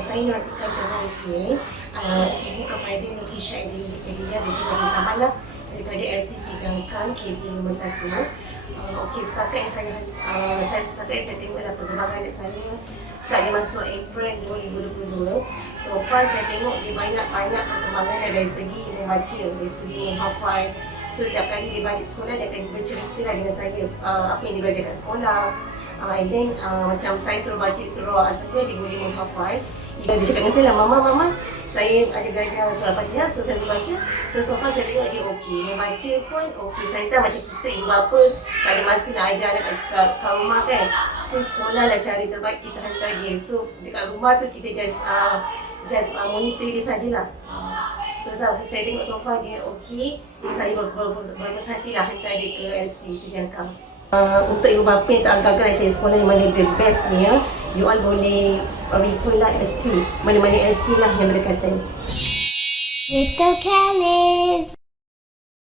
Saya Nuratika Jomarifin, ibu kepada Nukisha Edilia binti Nabi Samalah daripada LCC Jangkang KD nombor 1. Okey, setakat yang saya tengoklah perkembangan anak saya sejak dia masuk April 2022. So far saya tengok dia banyak perkembangan dari segi membaca, dari segi menghafal. So setiap kali dia balik sekolah dia akan bercerita lah dengan saya apa yang dia belajar kat sekolah. And then macam saya suruh baca surah Al-Fatihah, dia boleh menghafal. Dia cakap dengan saya lah, Mama, saya ada belajar surah Al-Fatihah, so saya boleh baca. So far saya tengok dia okey. Membaca pun okey. Saya tahu macam kita ibu bapa tak ada masa nak ajar anak kat rumah kan. So sekolah lah cara terbaik kita hantar dia. So dekat rumah tu kita just monitor dia sajalah. So saya tengok so far dia okey. Saya berbesar hati lah hantar dia ke LC Sejangkang. Untuk ibu bapa yang tak gagal nak cari sekolah yang mana the best punya, you all boleh refer lah LC, mana-mana LC lah yang berdekatan. Little Caliph.